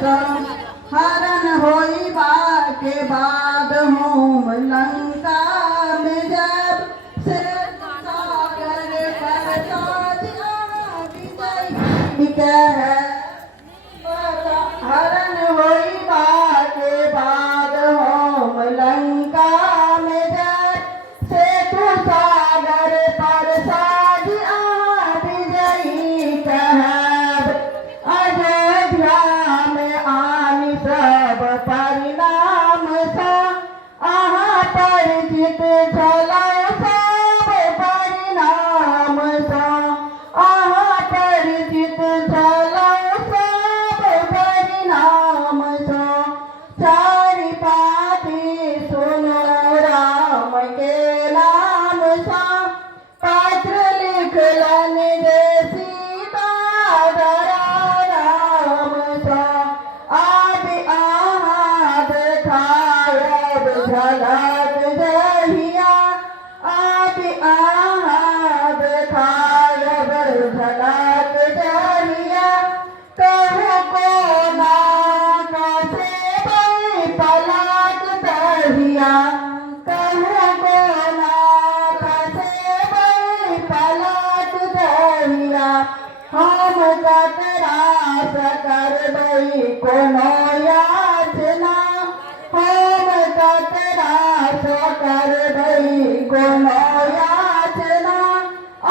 सा हरण होई के बाद होम लंका में जब से सागर पर ताज विजय कह हरण होई के बाद होम लंका में जब से तू सागर पर साज विजयी कहब अयोध्या में आनी सब परिणाम सा आहा परिचित चला सब परिणाम सा आहा परिचित चला सब परिणाम सा चारि पाती सुनो राम के नाम सा पत्र लिखलन जे सीता राम सा अब आहा देखायब झलक दहिया अब आहा देखायब झलक दहिया कहु को ना कैसे बई पलक दहिया कहु को ना कैसे बई पलक दहिया हम कतरास करबई कोनो याचना हम कतरास करबई कोनो याचना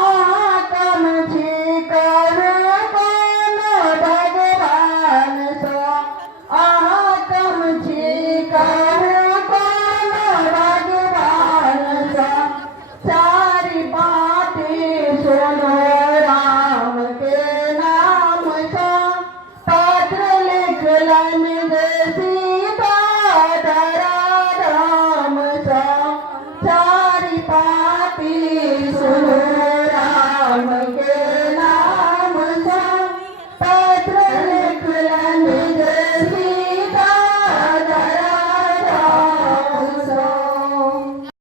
आहा कम छी करू कोनो भगवान सो आहा कम छी करू कोनो भगवान सो चारि